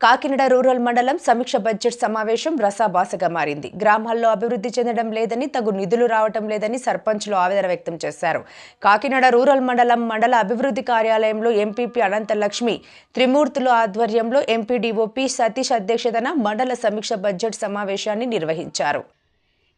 Kakinada rural మండలం సమీక్ష budget సమావేశం రసాభాసగా మారింది. గ్రామాల్లో అభివృద్ధి చెందడం లేదని తగు నిధులు రావటం లేదని సర్పంచ్లు ఆవేదన వ్యక్తం చేశారు. కాకినాడ రూరల్ మండలం మండల అభివృద్ధి కార్యాలయంలో ఎంపీపీ అనంతలక్ష్మి త్రిమూర్తుల ఆధ్వర్యంలో ఎంపీడీఓపి సతీష్ అధ్యక్షతన మండల సమీక్ష బడ్జెట్ సమావేశాన్ని నిర్వహించారు.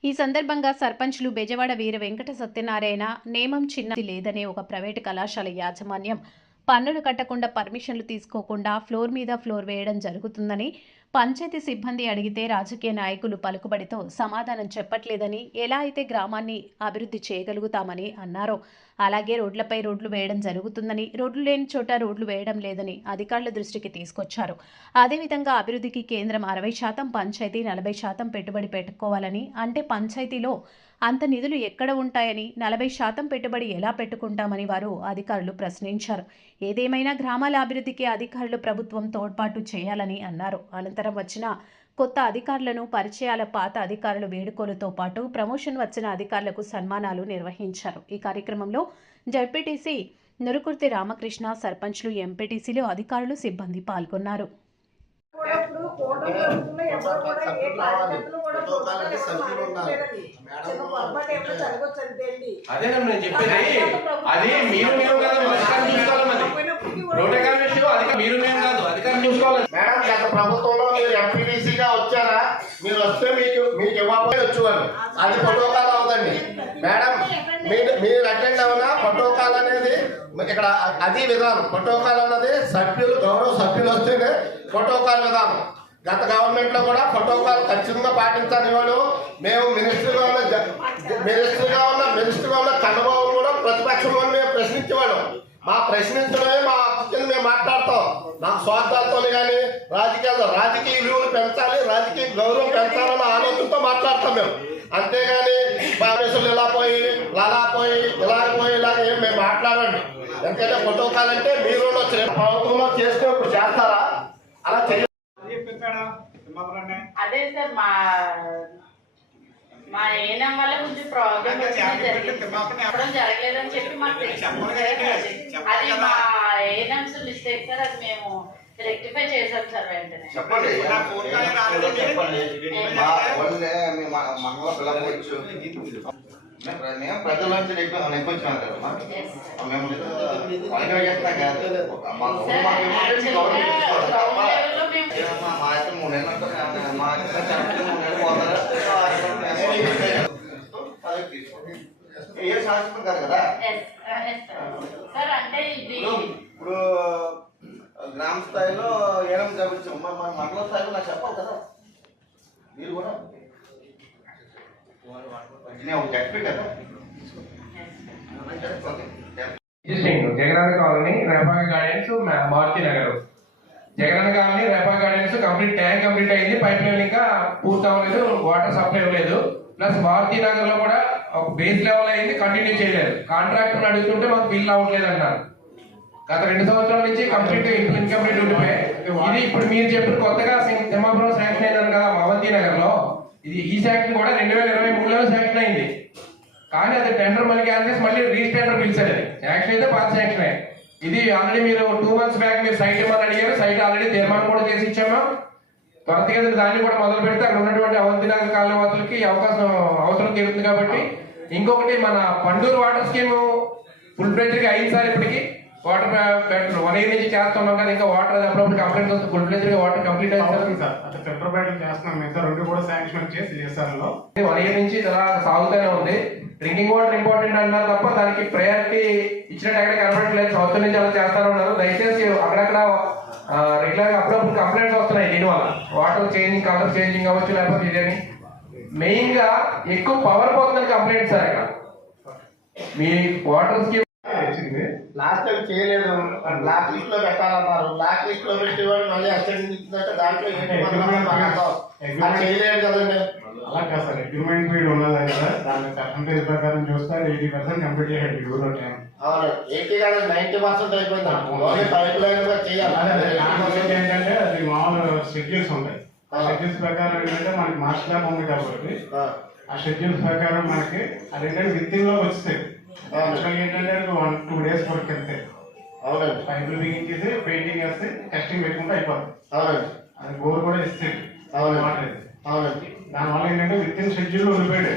ఈ సందర్భంగా సర్పంచ్లు బెజవాడ వీర వెంకట సత్యనారాయణ నేమం చిన్నది లేదనే ఒక ప్రైవేటు కళాశాల యాజమాన్యం పన్నులు కట్టకుండా పర్మిషన్లు తీసుకోకుండా ఫ్లోర్ మీద ఫ్లోర్ వేయడం జరుగుతుందని పంచాయతీ సిబ్బంది అడిగితే రాజకీయ నాయకులు పలుకుబడితో సమాధానం చెప్పట్లేదని ఎలా అయితే గ్రామాన్ని అభివృద్ధి చేయగలుగుతామని అన్నారు అలాగే రోడ్లపై రోడ్లు వేయడం జరుగుతుందని రోడ్లు లేని చోట రోడ్లు వేయడం లేదని అధికారుల దృష్టికి తీసుకొచ్చారు. అదేవిధంగా అభివృద్ధికి కేంద్రం అరవై శాతం పంచాయతీ నలభై శాతం పెట్టుబడి పెట్టుకోవాలని అంటే పంచాయతీలో అంత నిధులు ఎక్కడ ఉంటాయని నలభై శాతం పెట్టుబడి ఎలా పెట్టుకుంటామని వారు అధికారులు ప్రశ్నించారు. ఏదేమైనా గ్రామాల అభివృద్ధికి అధికారులు ప్రభుత్వం తోడ్పాటు చేయాలని అన్నారు. అనంతరం వచ్చిన కొత్త అధికారులను పరిచయాల పాత అధికారులు వేడుకోలతో పాటు ప్రమోషన్ వచ్చిన అధికారులకు సన్మానాలు నిర్వహించారు. ఈ కార్యక్రమంలో జడ్పీటీసీ నురుకుర్తి రామకృష్ణ సర్పంచ్లు ఎంపీటీసీలు అధికారులు సిబ్బంది పాల్గొన్నారు. అదే నేను చెప్పేది. అది మీరు మేము కాదు అధికారం చూసుకోవాలి మరి. ప్రోటోకాల్ విషయం అధికారం మీరు మేము కాదు అధికారం చూసుకోవాలి. మేడం గత ప్రభుత్వంలో మీరు ఎంపీడీసీగా వచ్చారా? మీరు వస్తే మీకు మీకు ఇవ్వకపోతే వచ్చేవారు అది ప్రోటోకాల్ అవుతండి మేడం మీరు మీరు అటెండ్ అవునా ప్రోటోకాల్ అనేది ఇక్కడ అది విధానం. ప్రోటోకాల్ అన్నది సభ్యులు గౌరవ సభ్యులు వస్తేనే ప్రోటోకాల్ విధానం. గత గవర్నమెంట్లో కూడా ప్రోటోకాల్ ఖచ్చితంగా పాటించని వాళ్ళు మేము మినిస్టర్గా ఉన్న మినిస్టర్గా ఉన్న మినిస్టర్గా ఉన్న చంద్రబాబు కూడా ప్రతిపక్షంలో మేము ప్రశ్నించేవాళ్ళం మా ప్రశ్నించడమే మా కింద మేము మాట్లాడతాం. మా స్వార్థాలతో కానీ రాజకీయాలు రాజకీయ విలువలు పెంచాలి రాజకీయ గౌరవం పెంచాలన్న ఆలోచనతో మాట్లాడతాం మేము. అంతేగాని బాబేశ్వరులు ఇలా పోయి లలా పోయి ఇలా పోయి ఇలా ఏం మేము మాట్లాడండి. ఎందుకంటే అంటే మీరు ప్రభుత్వంలో చేస్తే ఇప్పుడు చేస్తారా? అలా చేయ అదే సార్ మా మా ఏనం వల్ల కొంచెం ప్రాబ్లం వచ్చింది జరిగింది చెప్పడం జరగలేదని చెప్పి మాకు తెలిసింది అది మా ఏనమ్స్ మిస్టేక్ సార్ అది మేము రెక్టిఫై చేసాం సార్ వెంటనే చెప్పండి చెప్పండి మా వాళ్ళే మీ మ- మనలో పిలవచ్చు మేము మేము ప్రజల నుంచి ఎక్కువ నెక్కొచ్చాం కదమ్మా Yes. మేము వాళ్ళకి చేస్తాం కాదు ఒక- మా ఊరు సార్ మాకు ఇవ్వమంటే గౌరవం యాక్చువల్గా తీసుకోవాలి. గ్రౌండ్ లెవెల్లో మేము ఏమమ్మా, మా అయితే మూడు నెలలు ఉంటుంది మా అయితే చెప్పండి మూడు నెలలు పోతారా శాశ్వతం కాదు uh, yes, sir. సార్ అంటే ఇది ఇప్పుడు గ్రామ స్థాయిలో ఏడం చూపించాం మరి మన మండల స్థాయిలో నాకు చెప్పాలి కదా? మీరు కూడా? నేను ఒక చెప్పి కదా okay. Existing Jagananna colony Repaka gardens Maruthi Nagar. Jagananna colony Repaka gardens complete tank complete అయింది. పైప్ లైన్ ఇంకా పూర్తి అవ్వలేదు వాటర్ సప్లై ఇవ్వలేదు ప్లస్ మారుతి నగర్లో కూడా ఒక బేస్ లెవెల్ అయింది కంటిన్యూ చేయలేదు. కాంట్రాక్టర్ అడుగుతుంటే మాకు బిల్ అవ్వట్లేదు అన్నారు. గత రెండు సంవత్సరాల నుంచి కంప్లీట్ ఇన్కంప్లీట్ ఉండిపోయాయి. ఇది ఇప్పుడు మీరు చెప్పిన కొత్తగా తిమ్మాపురం శాంక్షన్ అయిందని కదా అవంతి నగర్లో ఇది ఈ శాంక్షన్ కూడా రెండు వేల ఇరవై మూడులో శాంక్షన్ అయింది. కానీ అది టెండర్ మళ్ళీ క్యాన్సిల్ మళ్ళీ రీటెండర్ పిలిచారు అది శాంక్షన్ అయితే పాత శాంక్షన్ ఇది ఆల్రెడీ మీరు టూ మంత్స్ బ్యాక్ మీరు సైట్ ఇవ్వమని అడిగారు? సైట్ ఆల్రెడీ తీర్మానం కూడా చేసి ఇచ్చాము త్వరతగా దాన్ని కూడా మొదలు పెడితే అక్కడ ఉన్నటువంటి అవంతి నగర్ కాలనీ ఈ అవకాశం తీరుతుంది కాబట్టి ఇంకొకటి మన పండూరు వాటర్ స్కీమ్ ఫుల్ ఫ్లెడ్జ్గా అయింది సార్ ఇప్పటికి. వాటర్ వన్ ఇయర్ నుంచి చేస్తున్నాం కానీ ఇంకా వాటర్ అప్పుడప్పుడు కంప్లైంట్ వస్తుంది ఫుల్ ఫ్లెడ్జ్గా వాటర్ కంప్లీట్ అవుతుంది సార్. ఫిల్టర్ బ్యాటరీ చేస్తున్నాం సార్. రెండు కూడా శాంక్షన్ చేసి చేసారులో వన్ ఇయర్ నుంచి ఇలా సాగుతూనే ఉంది. డ్రింకింగ్ వాటర్ ఇంపార్టెంట్ అన్నారు తప్ప దానికి ప్రయారిటీ ఇచ్చినట్టు ఎక్కడ కనబడట్లేదు. సంవత్సరం నుంచి అలా చేస్తానే ఉన్నారు. దయచేసి అక్కడక్కడ రెగ్యులర్గా అప్పుడప్పుడు కంప్లైంట్స్ వస్తున్నాయి. దీనివల్ల వాటర్ చేంజింగ్ కలర్ చేంజింగ్ అవ్వచ్చు లేకపోతే ఇదని. మెయిన్గా ఎక్కువ పవర్ పోతుందని కంప్లైంట్ సార్ ఇక్కడ మీ వాటర్ స్కీమ్ వచ్చింది లాస్ట్ టైం చేయలేదు. బ్లాక్ లిస్ట్లో పెట్టాలన్నారు. బ్లాక్ లిస్ట్లో పెట్టేవాడు మళ్ళీ అసెంబ్లీ ఇచ్చినట్టు దాంట్లో చేయలేదు కదండి. అలా కాదు సార్ అగ్రిమెంట్ పీరియడ్ ఉన్నది కదా దాని పర్సంటేజ్ ప్రకారం చూస్తే ఎయిటీ పర్సెంట్ కంప్లీట్ చేయండి యూరో టైం. అవును ఎయిటీ కాదు నైన్టీ పర్సెంట్ అయిపోయింది. పైప్ లైన్ కూడా చేయాలి. ఏంటంటే అది మామూలు షెడ్యూల్స్ ఉంటాయి. ఆ. షెడ్యూల్స్ ప్రకారం ఏంటంటే మనకి మార్చ్ దాకా ఉంది కాబట్టి ఆ, షెడ్యూల్స్ ప్రకారం మనకి అది ఏంటంటే విత్లో వస్తాయి. ఏంటంటే వన్ టూ డేస్ వరకు అవునండి. పైపులు బిగించేసి పెయింటింగ్ వేస్తే టెస్టింగ్ పెట్టుకుంటే అయిపోతుంది అవునండి. అది బోర్ కూడా ఇస్తే అవునండి. వాటర్ అవునండి. దానివల్ల ఏంటంటే విత్ ఇన్ షెడ్యూల్ ఉండిపోయాడు.